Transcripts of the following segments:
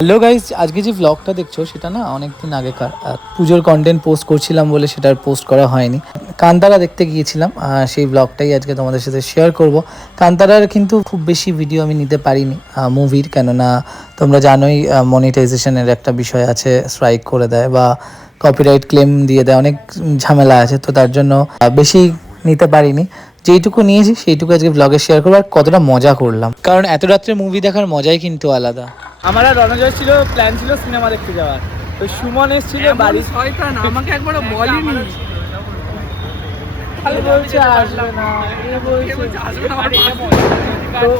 Hello guys আজকে যে ব্লগটা দেখছ, সেটা না অনেকদিন আগেকার। পুজোর কন্টেন্ট পোস্ট করছিলাম বলে সেটা আর পোস্ট করা হয়নি। কান্তারা দেখতে গিয়েছিলাম সেই ব্লগটাই আজকে তোমাদের সাথে শেয়ার করব। কান্তারার কিন্তু খুব বেশি ভিডিও আমি নিতে পারিনি মুভির কেননা তোমরা জানোই মনিটাইজেশনের একটা বিষয় আছে স্ট্রাইক করে দেয় বা কপিরাইট ক্লেম দিয়ে দেয়, অনেক ঝামেলা আছে, তো তার জন্য বেশি নিতে পারিনি। যেইটুকু নিয়েছি, সেইটুকু আজকে ব্লগে শেয়ার করব, আর কতটা মজা করলাম। কারণ এত রাত্রে মুভি দেখার মজাই কিন্তু আলাদা। আমার আর রণজয় ছিল প্ল্যান ছিল সিনেমা দেখতে যাওয়ার। তো সুমন এসেছিল বাড়ি শয়তান আমাকে একবার বলেনি। বলছে আসবে না আসবে না, আমার পাঁচ তো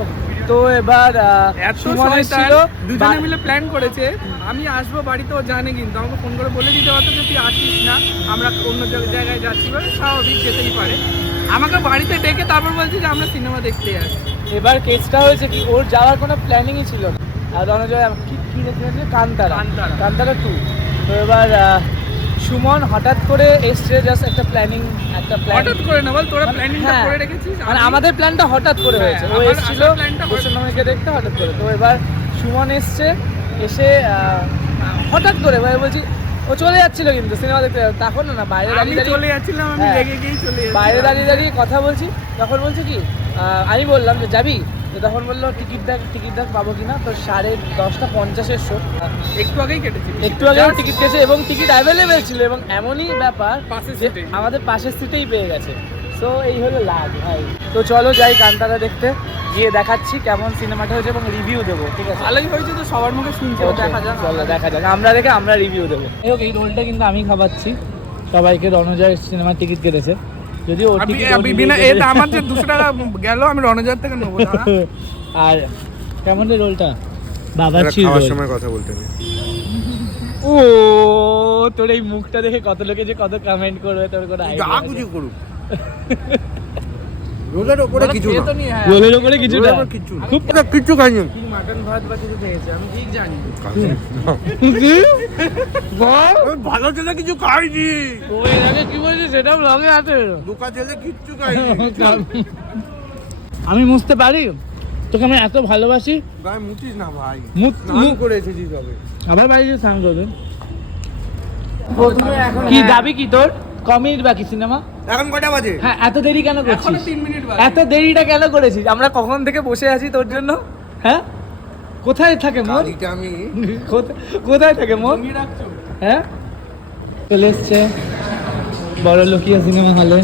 তো এবার সুমন এসেছিল দুজনে মিলে প্ল্যান করেছে আমি আসব বাড়িতে ও জানে কিন্তু। আমাকে ফোন করে বলে দিতে পারতো যে তুই আসিস না আমরা অন্য জায়গায়- যাচ্ছি। মানে স্বাভাবিক যেতেই পারে। আমাকে বাড়িতে ডেকে তারপর বলছে যে আমরা সিনেমা দেখতে যাচ্ছি। এবার কেসটা হয়েছে কি ওর যাওয়ার কোনো প্ল্যানিংই ছিল না। আর রণজয় কি কি দেখতে কান্তারা। টু তো এবার সুমন হঠাৎ করে এসছে জাস্ট একটা প্ল্যানিং একটা প্ল্যান হঠাৎ করে না বল তোরা মানে- প্ল্যানিংটা হ্যাঁ। করে রেখেছিস? মানে আমাদের প্ল্যানটা হঠাৎ করে হ্যাঁ, হয়েছে। ও এসেছিল প্ল্যানটা দেখতে হঠাৎ করে। তো এবার সুমন এসছে এসে হঠাৎ করে এবার বলছি ও চলে যাচ্ছিল কিন্তু সিনেমা দেখতে তখন না বাইরে দাঁড়িয়ে দাঁড়িয়ে চলে যাচ্ছিলাম আমি হ্যাঁ। রেগে গিয়েই চলে বাইরে দাঁড়িয়ে দাঁড়িয়ে কথা বলছি তখন বলছে কি আমি বললাম যে যাবি? তো তখন বলল টিকিট দেখ টিকিট দেখ পাবো কিনা? তো সাড়ে দশটা পঞ্চাশের শো একটু আগেই কেটেছি একটু আগে টিকিট গেছে এবং টিকিট অ্যাভেলেবেল ছিল এবং এমনই ব্যাপার আমাদের পাশের সিটেই পেয়ে গেছে। তো এই হলো লাভ ভাই। তো চলো যাই কান্তারা দেখতে। গিয়ে দেখাচ্ছি কেমন সিনেমাটা হয়েছে এবং রিভিউ দেবো ঠিক আছে? ভালোই হয়েছে তো সবার মুখে শুনছে দেখা যাক। চলো দেখা যাক। আমরা দেখে আমরা রিভিউ দেবো। এই এই রোলটা কিন্তু আমি খাওয়াচ্ছি সবাইকে রণজয় সিনেমার টিকিট কেটেছে। যদি বিনা এটা আমার যে দুশো টাকা গেল আমি রণজার থেকে নেব আর কেমন রে রোলটা? বাবা ছিল। খাওয়ার সময় কথা বলতে নেই। ও তোর এই মুখটা দেখে কত লোকে যে কত কমেন্ট করবে তোর কোনো আইডিয়া কিছু করুক। রোলের ওপরে কিছু না। হ্যাঁ। রোলের ওপরে কিচ্ছু না। ওটা কিচ্ছু খাইনি মাটন ভাত বা কিছু খেয়েছে? আমি ঠিক জানি। ভালো ছেলে কিছু খাইনি। ও এর আগে কি বলছিস সেটা ব্লগে আছে। ছেলে কিচ্ছু খাইনি। আমি মুছতে পারি? তোকে আমি এত ভালোবাসি? গায়ে মুছিস না ভাই। মুখ- করে এসেছিস তবে আবার স্নান করবে। এখন কি হ্যাঁ। দাবি কি তোর? ক বাকি সিনেমা? এখন কটা বাজে? হ্যাঁ এত দেরি কেন এখনও করছিস? তিন মিনিট বাকি এত দেরিটা কেন করেছিস? আমরা কখন থেকে বসে আছি তোর জন্য? হ্যাঁ? কোথায় থাকে গাড়িটা আমি কোথায় থাকে রাখছো? হ্যাঁ? চলে এসছে বড় লোকিয়া সিনেমা হলে।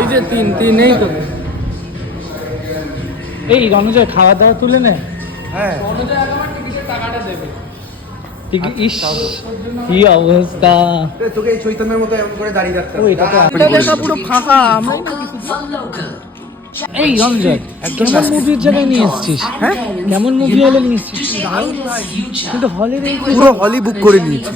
এই যে তিন তিন এই তো। এই রণজয় খাওয়া দাওয়া তুলে নে। হ্যাঁ। টিকিটের টাকাটা দেবে। ইস কি অবস্থা? তোকে এই চৈতন্যের মতো এমন করে দাঁড়িয়ে রাখতে হবে। এটা তো দাঁড়া, আপনি আপনি দেখা পুরো ফাঁকা আমরাই না এই রণজয় কেমন মুভির জায়গায় নিয়ে এসছিস? হ্যাঁ? কেমন মুভি হলে নিয়ে এসছিস? কিন্তু হলের পুরো হলি বুক করে নিয়েছি।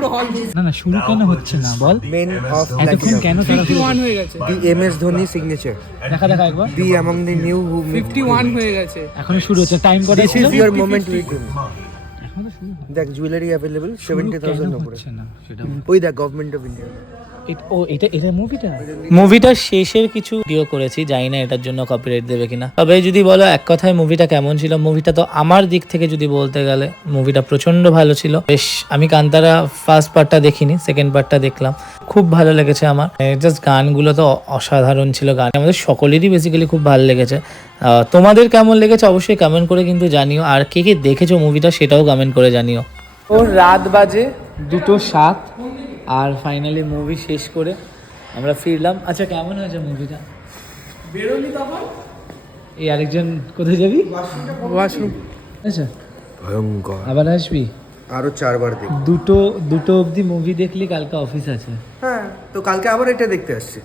পুরো হল না না শুরু কেন হচ্ছে না? বল। মেন অফ এতক্ষণ কেন তারা ফিফটি ওয়ান হয়ে গেছে। The M S Dhoni signature দেখা দেখা একবার। Be among the new who fifty one হয়ে গেছে। এখন শুরু হচ্ছে টাইম কটা this is your moment with him এখনও শুরু দেখ জুয়েলারি অ্যাভেলেবল শুরু সেভেন্টি কেন থাউজেন্ড উপরে। ওই দেখ গভর্নমেন্ট অফ ইন্ডিয়া ও এটা এটা মুভিটা মুভিটার শেষের কিছু ভিডিও করেছি জানি না এটার জন্য কপিরাইট দেবে কিনা। তবে যদি বলো এক কথায় মুভিটা কেমন ছিল মুভিটা তো আমার দিক থেকে যদি বলতে গেলে মুভিটা প্রচণ্ড ভালো ছিল। বেশ আমি কান্তারা ফার্স্ট পার্টটা দেখিনি সেকেন্ড পার্টটা দেখলাম। খুব ভালো লেগেছে আমার। জাস্ট গানগুলো তো অসাধারণ ছিল গান আমাদের সকলেরই বেসিক্যালি খুব ভালো লেগেছে। আহ, তোমাদের কেমন লেগেছে অবশ্যই কমেন্ট করে কিন্তু জানিও আর কে কে দেখেছ মুভিটা সেটাও কমেন্ট করে জানিও। ও রাত বাজে দুটো সাত। আর ফাইনালি মুভি শেষ করে আমরা ফিরলাম। আচ্ছা কেমন হয়েছে মুভিটা বেরোলি তখন? এই আরেকজন কোথায় যাবি? ওয়াশরুম আচ্ছা। ভয়ঙ্কর। আবার আসবি? আরও চারবার দেখ দুটো দুটো অবধি মুভি দেখলি কালকে অফিস আছে। হ্যাঁ তো কালকে আবার এটা দেখতে আসছি।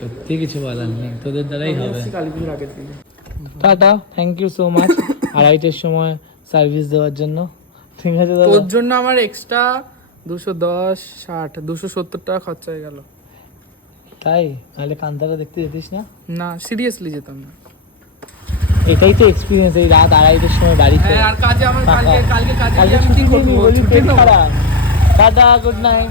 সত্যি কিছু বলার নেই তোদের দ্বারাই হবে। Tata thank you so much আড়াইটের সময় সার্ভিস দেওয়ার জন্য। ঠিক আছে তোর জন্য আমার এক্সট্রা দুশো দশ ষাট দুশো সত্তর টাকা খরচা হয়ে গেল। তাই? তাহলে কান্তারা দেখতে যেতিস না? না সিরিয়াসলি যেতাম না। এটাই তো এক্সপিরিয়েন্স এই রাত আড়াইটের সময় বাড়িতে। হ্যাঁ আর কাজে আমার কালকে কালকে কাজে আমি কি করব? Tata good night